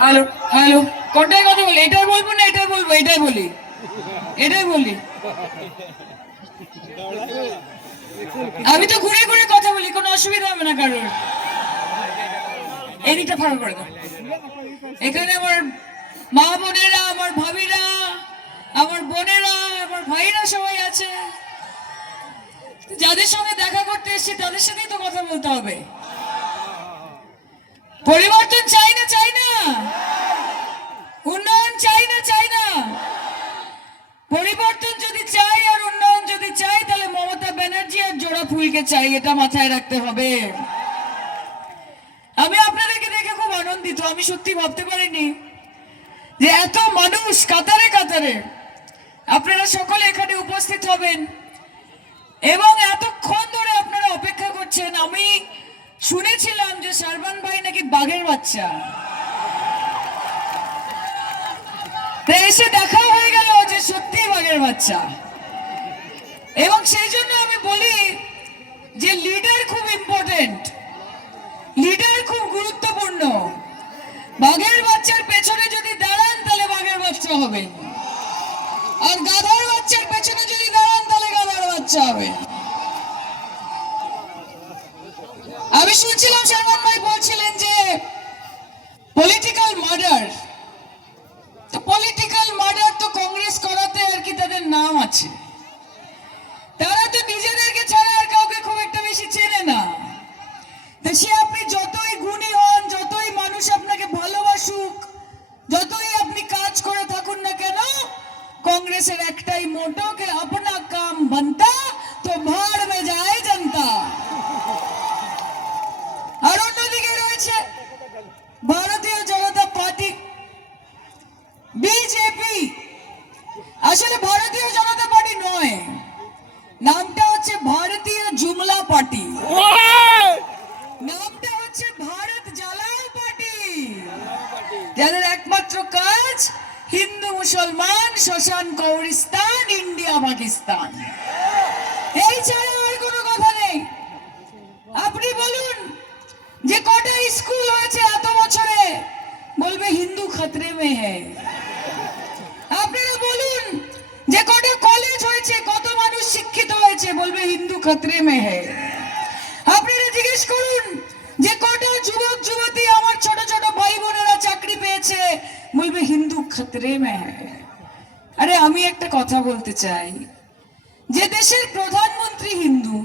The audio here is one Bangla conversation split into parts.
হ্যালো হ্যালো, কোনটায় কথা বলি? এটাই বলবো না এটাই বলবো? এটাই বলি, এটাই বলি। আমি তো ঘুরে ঘুরে কথা বলি, কোনো অসুবিধা হবে না কারোর। এদিকটা ফাঁকা করে দাও। এখানে আমার মা বোনেরা, আমার ভাবিরা, আমার বোনেরা, আমার ভাইরা সবাই আছে। যাদের সঙ্গে দেখা করতে এসেছি তাদের সাথেই তো কথা বলতে হবে। পরিবর্তন চাই না চাই না? উন্নয়ন চাই না চাই না? পরিবর্তন যদি চাই আর উন্নয়ন যদি চাই, তাহলে মমতা ব্যানার্জি আর জোড়া ফুলকে চাই, এটা মাথায় রাখতে হবে। আমি আপনাদেরকে দেখে খুব আনন্দিত। আমি সত্যি ভাবতে পারিনি যে এত মানুষ কাতারে কাতারে আপনারা সকলে এখানে উপস্থিত হবেন এবং এতক্ষণ ধরে আপনারা অপেক্ষা করছেন। আমি শুনেছিলাম যে শারবান ভাই নাকি বাঘের বাচ্চা, এসে দেখা হয়ে গেল যে সত্যি বাঘের বাচ্চা। এবং সেই জন্য আমি বলি যে লিডার খুব ইম্পর্টেন্ট, লিডার খুব গুরুত্বপূর্ণ। বাঘের বাচ্চার পেছনে যদি দাঁড়ান তাহলে বাঘের বাচ্চা হবে, আর গাধার বাচ্চার পেছনে যদি দাঁড়ান তাহলে গাধার বাচ্চা হবে। আমি শুনছিলাম শারবান ভাই বলছিলেন যে পলিটিক্যাল মার্ডার, তো পলিটিক্যাল মার্ডার তো কংগ্রেস করাতে আর কি তাদের নাম আছে। তারা তো নিজেদেরকে ছাড়া আর কাউকে খুব একটা বেশি চেনে না। সে আপনি যতই গুণী হন, যতই মানুষ আপনাকে ভালোবাসুক, যতই আপনি কাজ করে থাকুন না কেন, কংগ্রেসের একটাই মোটো কে আপনা কাম বানতা তো ভাড় মে যায় জনতা। আর অন্যদিকে রয়েছে ভারতীয় জনতা পার্টি, বিজেপি। আসলে ভারতীয় জনতা পার্টি নয়, নামটা হচ্ছে ভারতীয় জুমলা পার্টি, নামটা হচ্ছে ভারত জ্বালাও পার্টি, যাদের একমাত্র কাজ হিন্দু মুসলমান, শ্মশান কবরিস্তান, ইন্ডিয়া পাকিস্তান, এই ছাড়া আর কোনো কথা নেই। আপনি বলুন যে কটা স্কুল হয়েছে এত বছরে, বলবে হিন্দু খতরে মে হ্যায়। আপনারা বলুন যে কটা কলেজ হয়েছে, কত মানুষ শিক্ষিত হয়েছে, বলবে হিন্দু খতরে মে হ্যায়। আপনারা জিজ্ঞেস করুন যে কটা যুবক যুবতী, আমার ছোট ছোট ভাই বোনেরা চাকরি পেয়েছে, বলবে হিন্দু খতরে মে হ্যায়। আরে আমি একটা কথা বলতে চাই, যে দেশের প্রধানমন্ত্রী হিন্দু,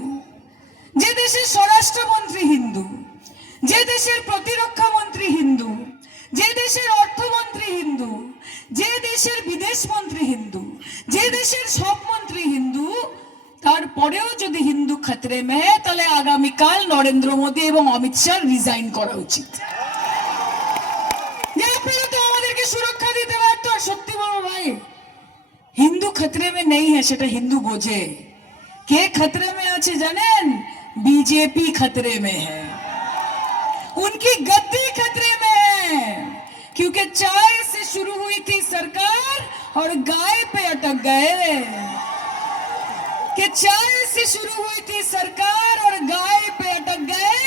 যে দেশের স্বরাষ্ট্রমন্ত্রী হিন্দু, যে দেশের প্রতিরক্ষা মন্ত্রী হিন্দু, যে দেশের অর্থমন্ত্রী হিন্দু, যে দেশের বিদেশ মন্ত্রী হিন্দু, যে দেশের সব মন্ত্রী হিন্দু, তারপরেও যদি হিন্দু খতরে মে, তাহলে আগামীকাল নরেন্দ্র মোদী এবং অমিত শাহ রিজাইন করা উচিত। আপনারা তো আমাদেরকে সুরক্ষা দিতে পারতো। সত্যি বলবো ভাই, হিন্দু খতরে মে নেই হ্যাঁ, সেটা হিন্দু বোঝে। কে खतरे में আছে জানেন? बीजेपी खतरे में है, उनकी गद्दी खतरे में है, क्योंकि चाय से शुरू हुई थी सरकार और गाय पे अटक गए। कि चाय से शुरू हुई थी सरकार और गाय पे अटक गए,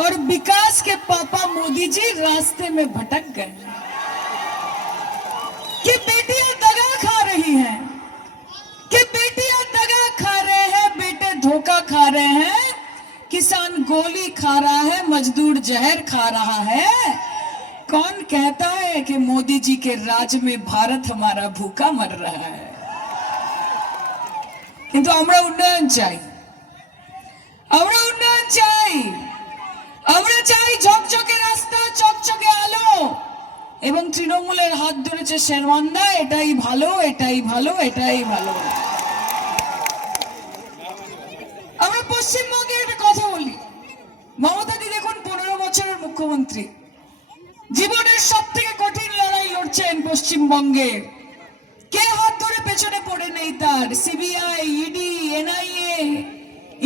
और विकास के पापा मोदी जी रास्ते में भटक गए। कि बेटियां दगा खा रही हैं, कि बेटियां दगा खा रहे हैं, बेटे धोखा खा रहे हैं, किसान गोली खा रहा है, मजदूर जहर खा रहा है। कौन कहता है कि मोदी जी के राज में भारत हमारा भूखा मर रहा है? किंतु আমরা উন্নয়ন চাই, আমরা উন্নয়ন চাই, আমরা চাই ঝকঝকে রাস্তা, চকচকে আলো, এবং তৃণমূলের হাত ধরেছে শেরওয়ান্দা, এটাই ভালো, এটাই ভালো, এটাই ভালো। আমরা পশ্চিমবঙ্গের একটা কথা বলি, মমতা দি দেখুন 15 বছরের মুখ্যমন্ত্রী, জীবনের সব থেকে কঠিন লড়াই লড়ছেন পশ্চিমবঙ্গে। কে হাত ধরে পেছনে পড়ে নেই তার? CBI, ED, NIA,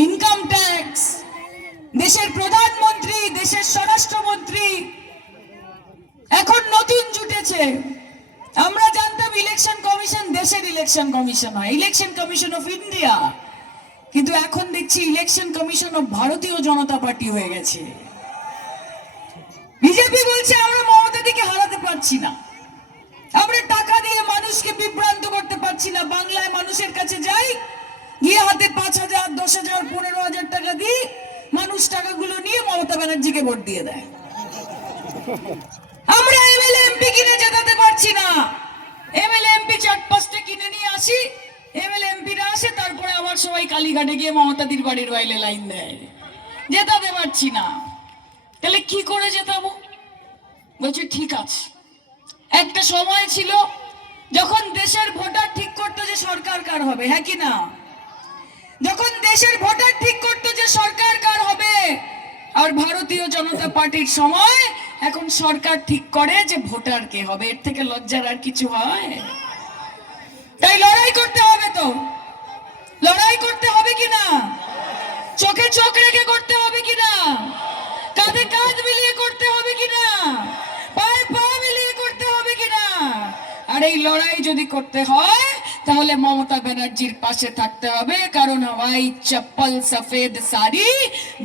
income tax, দেশের প্রধানমন্ত্রী, দেশের স্বরাষ্ট্রমন্ত্রী এখন নতুন জুটেছে। আমরা জানতাম ইলেকশন কমিশন দেশের ইলেকশন কমিশন হয়, ইলেকশন কমিশন অফ ইন্ডিয়া, কিন্তু এখন দেখছি ইলেকশন কমিশন অফ ভারতীয় জনতা পার্টি হয়ে গেছে। বিজেপি বলছে আমরা মমতা দিকে হারাতে পারছি না, আমরা টাকা দিয়ে মানুষকে বিভ্রান্ত করতে পারছি না। বাংলায় মানুষের কাছে যাই, গিয়ে হাতে 5,000, 10,000, 15,000 টাকা দিই, মানুষ টাকাগুলো নিয়ে মমতা ব্যানার্জিকে ভোট দিয়ে দেয়। আমরা এমএলএ এমপি কিনে জেতাতে পারছি না। এমএলএ এমপি 4-5টা কিনে নিয়ে আসি, এমএলএ এমপিরা আসে, তারপরে আবার সবাই কালীঘাটে গিয়ে মমতাদির বাড়ির বাইরে লাইন দেয়, জেতাতে পারছি না। তাহলে কি করে জেতাবো? বলছি ঠিক আছে, একটা সময় ছিল যখন দেশের ভোটার ঠিক করতো যে সরকার কার হবে, হ্যাঁ কি না? যখন দেশের ভোটার ঠিক করতো যে সরকার কার হবে, আর ভারতীয় জনতা পার্টির সময় এখন সরকার ঠিক করে যে ভোটার কে হবে। এর থেকে লজ্জার আর কিছু হয়? তাই লড়াই করতে হবে, তো লড়াই করতে হবে কিনা? চোখে চোখ রেখে করতে হবে কিনা? কাঁধে কাঁধ মিলিয়ে করতে হবে কিনা? পায়ে পা মিলিয়ে করতে হবে কিনা? আর এই লড়াই যদি করতে হয় তাহলে মমতা ব্যানার্জির পাশে থাকতে হবে, কারণ हवाई चप्पल सफेद साड़ी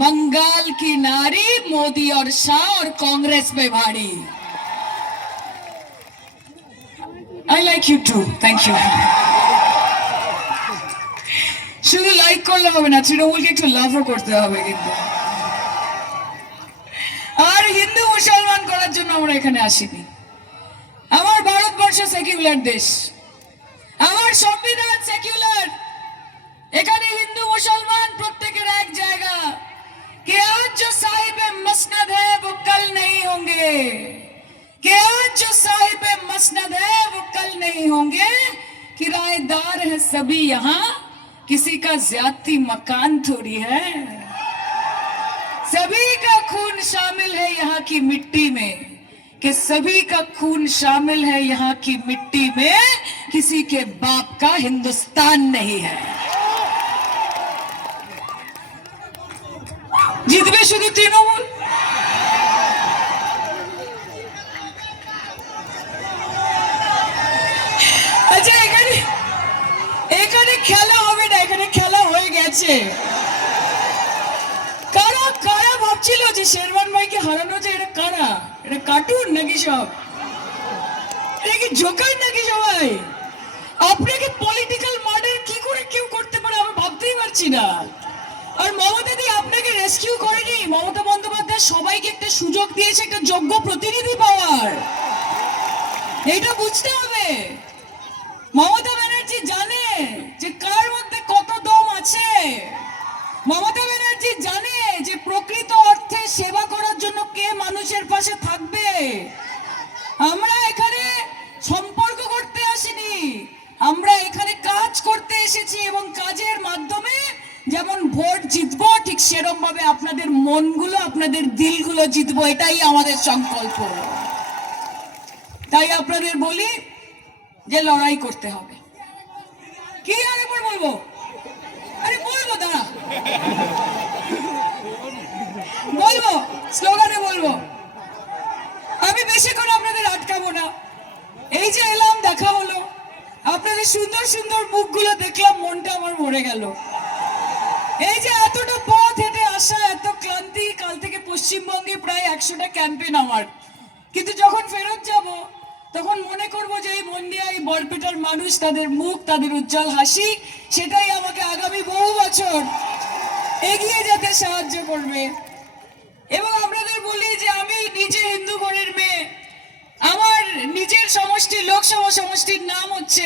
बंगाल की नारी मोदी और शाह और कांग्रेस पे भारी। I like you too, thank you। শুধু লাইক করলে হবে না, তৃণমূলকে একটু লাভও করতে হবে কিন্তু। আর হিন্দু মুসলমান করার জন্য আমরা এখানে আসিনি। আমার ভারতবর্ষ সেকুলার দেশ, আমার সংবিধান সেকুলার। এখানে হিন্দু মুসলমান প্রত্যেকের এক জায়গা। কে আজ जो साहिब मसनद है वो कल नहीं होंगे, के आज जो साहिब मसनद है वो कल नहीं होंगे, किराएदार है सभी यहाँ, किसी का ज्यादती मकान थोड़ी है, सभी का खून शामिल है यहाँ की मिट्टी में, कि सभी का खून शामिल है यहाँ की मिट्टी में, किसी के बाप का हिंदुस्तान नहीं है। জিতবে শুধু তৃণমূল। আচ্ছা, এখানে খেলা হবে না, এখানে খেলা হয়ে গেছে। কারা কারা ভাবছিল যে শেরমান ভাইকে হারানো যায়? এটা কারা? এটা কার্টুন নাকি সব? এটা কি জোকার নাকি সবাই? আপনাকে পলিটিক্যাল মার্ডার কি করে কেউ করতে পারে আমি ভাবতেই পারছি না। আর মমতা দি আপনাকে রেস্কিউ করেনি। মমতা বন্দ্যোপাধ্যায় সবাইকে একটা সুযোগ দিয়েছে একটা যোগ্য প্রতিনিধি পাওয়ার, এটা বুঝতে হবে। মমতা ব্যানার্জি জানে যে কার মধ্যে কত দম আছে। মমতা ব্যানার্জি জানে যে প্রকৃত অর্থে সেবা করার জন্য কে মানুষের পাশে থাকবে। আমরা এখানে সম্পর্ক করতে আসিনি, আমরা এখানে কাজ করতে এসেছি, এবং কাজের মাধ্যমে যেমন ভোট জিতবো ঠিক সেরকম ভাবে আপনাদের মনগুলো, আপনাদের দিলগুলো জিতবো, এটাই আমাদের সংকল্প। তাই আপনাদের বলি যে লড়াই করতে হবে। কি আরেকবার বলবো? আরে বলবো, দাঁড়া বলবো, স্লোগানে বলবো। আমি বেশিক্ষণ আপনাদের আটকাবো না। এই যে এলাম, দেখা হলো, আপনাদের সুন্দর সুন্দর মুখগুলো দেখলাম, মনটা আমার ভরে গেল। এই যে এতটা পথ হেঁটে আসা, এত ক্লান্তি, কাল থেকে পশ্চিমবঙ্গে প্রায় 100টা ক্যাম্পেন আমার, কিন্তু যখন ফেরত যাব তখন মনে করবো যে এই মন্দিয়া, এই বরপেটার মানুষ, তাদের মুখ, তাদের উজ্জ্বল হাসি, সেটাই আমাকে আগামী বহু বছর এগিয়ে যেতে সাহায্য করবে। এবং আপনাদের বলি যে আমি নিজে হিন্দু ঘরের মেয়ে। আমার নিজের সমষ্টি, লোকসভা সমষ্টির নাম হচ্ছে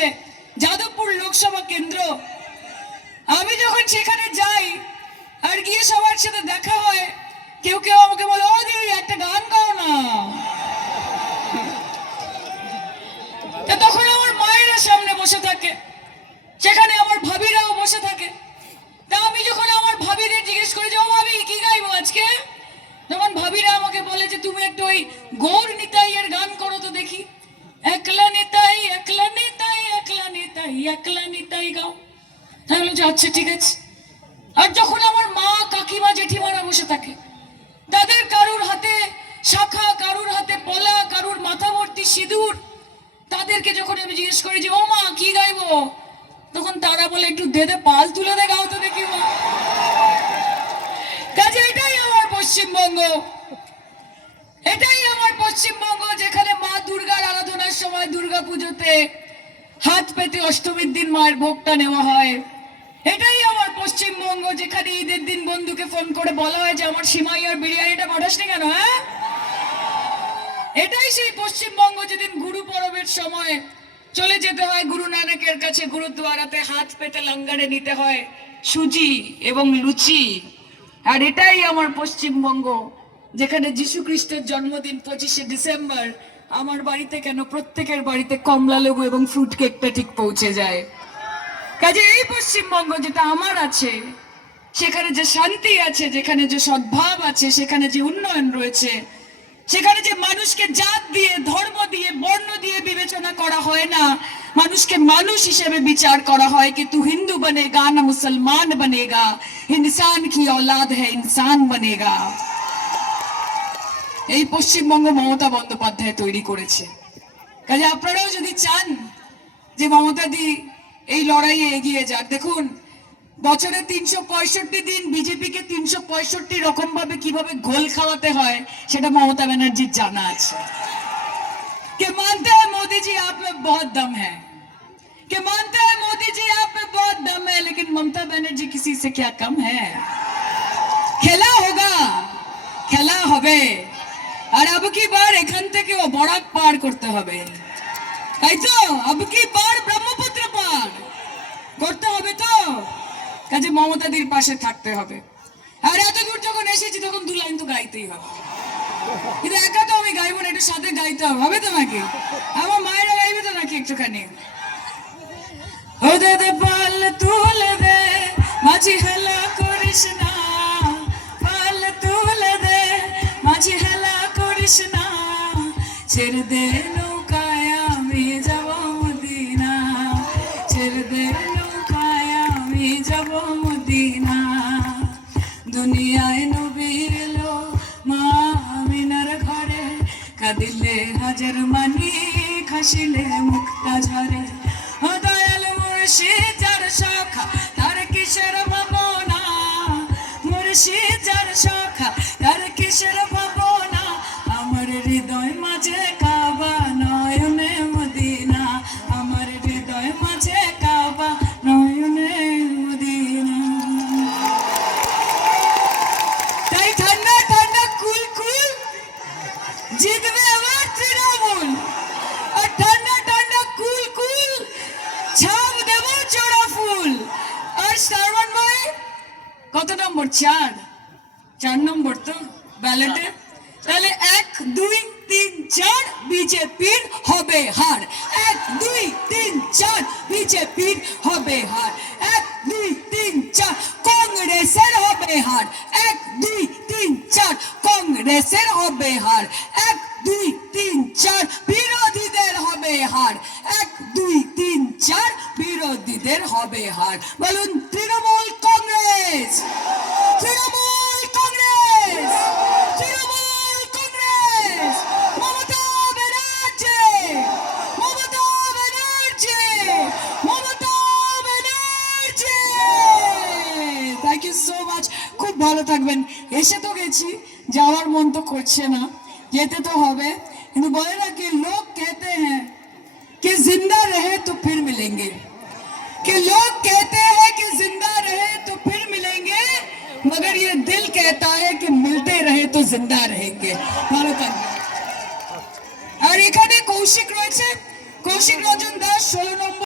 যাদবপুর লোকসভা কেন্দ্র। আমি যখন সেখানে যাই আর গিয়ে সবার সাথে দেখা হয়, কেউ কেউ আমাকে বলে, ও দিদি একটা গান গাও না। তখন আমার মায়েরা সামনে বসে থাকে, সেখানে আমার ভাবিরাও বসে থাকে। তা আমি যখন আমার ভাবিদের জিজ্ঞেস করি যে ও ভাবি কি গাইবো আজকে, তখন ভাবিরা আমাকে বলে যে তুমি একটু ওই গৌর নিতাই এর গান করো তো দেখি। একলা নিতাই, একলা নিতাই, একলা নিতাই, একলা নিতাই গাও। তাহলে যে আচ্ছা ঠিক আছে। আর যখন আমার মা, কাকিমা, জেঠিমারা বসে থাকে, তাদের কারুর হাতে শাখা, কারুর হাতে পলা, কারুর মাথা ভর্তি সিঁদুর, তাদেরকে যখন আমি জিজ্ঞেস করি যে ও মা কি গাইবো, তখন তারা বলে একটু দে দে, পাল তুলে দে, গাও তো দেখি মা। কাজে এটাই আমার পশ্চিমবঙ্গ, পশ্চিমবঙ্গ যেখানে মা দুর্গার আরাধনার সময় দুর্গা পুজোতে হাত পেতে অষ্টমীর দিন মায়ের ভোগটা নেওয়া হয়। এটাই আমার পশ্চিমবঙ্গ যেখানে ঈদের দিন বন্ধুকে ফোন করে বলা হয় যে আমার সিমাইয়ার বিরিয়ানিটা পাঠাসনি কেন, হ্যাঁ? এটাই সেই পশ্চিমবঙ্গ যেদিন গুরু পরবের সময় চলে যেতে হয় গুরু নানকের কাছে গুরুদ্বারাতে, হাত পেতে লঙ্গারে নিতে হয় সুজি এবং লুচি। আর এটাই আমার পশ্চিমবঙ্গ যেখানে যীশু খ্রিস্টের জন্মদিন 25শে ডিসেম্বর আমার বাড়িতে কেন প্রত্যেকের বাড়িতে কমলা লেবু এবং ফ্রুট কেকটা ঠিক পৌঁছে যায়। কাজে এই পশ্চিমবঙ্গ যেটা আমার আছে, সেখানে যে শান্তি আছে, যেখানে যে সদ্ভাব আছে, সেখানে যে উন্নয়ন রয়েছে, সেখানে যে মানুষকে জাত দিয়ে, ধর্ম দিয়ে, বর্ণ দিয়ে বিবেচনা করা হয় না, মানুষকে মানুষ হিসেবে বিচার করা হয় कि तू हिंदू बनेगा ना मुसलमान बनेगा, इंसान की औलाद है इंसान बनेगा। এই পশ্চিমবঙ্গ মমতা বন্দ্যোপাধ্যায় তৈরি করেছে। কাজে আপনারাও যদি চান যে মমতা দি এই লড়াইয়ে এগিয়ে যাক, দেখুন বছরে 365 দিন বিজেপিকে 365 রকম ভাবে কিভাবে ঘোল খাওয়াতে হয় সেটা মমতা ব্যানার্জির জানা আছে। কে মানতে हैं मोदी जी आप में बहुत दम है, के मानते हैं मोदी जी आप में बहुत दम है, लेकिन ममता बनर्जी किसी से क्या कम है। খেলা होगा, খেলা হবে। আর अब की बार এখান থেকে ও বরাক পার করতে হবে, তাই তো? अब की बार ব্রহ্মপুত্র পার করতে হবে তো। কাজে মমতাদির পাশে থাকতে হবে। আর এত দূর যখন এসেছি তখন দু লাইন তো গাইতেই হবে, কিন্তু একা তো আমি গাইবো না, একটু সাথে গাইতে হবে, হবে তো নাকি? আমার মায়েরা গাইবে তো নাকি একটুখানি? ও দে দে পাল তুলে দে মাঝি হেলা করিস না, পাল তুলে দে মাঝি হেলা করিস না, ছেড়ে দে নৌকায় আমি যাব মদিনা, ছেড়ে দে নৌকায় আমি যাব মদিনা। দুনিয়ায় নবী এলো মা আমিনার ঘরে, কাঁদিলে হাজার মানি খাসিলে মুক্তা ঝরে। ও দয়াল মুর্শিদ যার সখা তার কিসের ভাবনা, মুর্শিদ যার সখা তার কিসের ভাবনা, আমার হৃদয় মাঝে কাবা নয়নে মদিনা, আমার হৃদয় মাঝে কাবা নয়নে মদিনা। তাই ঠান্ডা ঠান্ডা কুল কুল জিতবে আমার তৃণমূল, আর ঠান্ডা ঠান্ডা কুল কুল ছাপ দেব জোড়া ফুল। আর শ্রাবণ ভাই কত নম্বর? 4 নম্বর তো ব্যালটে। তাহলে 1 2 3 4 বিজেপির হবে হার, 1 2 3 4 বিজেপির হবে হার, 1 2 3 4 কংগ্রেসের হবে হার, 1 2 3 4 কংগ্রেসের হবে হার, 1 2 3 4 বিরোধীদের হবে হার, 1 2 3 4 বিরোধীদের হবে হার। বলুন Trinamool Congress, Trinamool Congress, Trinamool Congress, Mamata Banerjee, Mamata Banerjee, Mamata Banerjee. Thank you so much, খুব ভালো থাকবেন। এসে তো গেছি, যাওয়ার মন তো করছে না, যেতে তো হবে। কিন্তু বলে না कि लोग कहते हैं कि जिंदा रहे तो फिर मिलेंगे, कि लोग कहते हैं कि जिंदा रहे तो फिर मिलेंगे, मगर ये दिल कहता है कि मिलते रहे तो जिंदा रहेंगे। ভালো থাকবেন। আর এখানে কৌশিক রয়েছে, কৌশিক রঞ্জন দাস 16 নম্বর।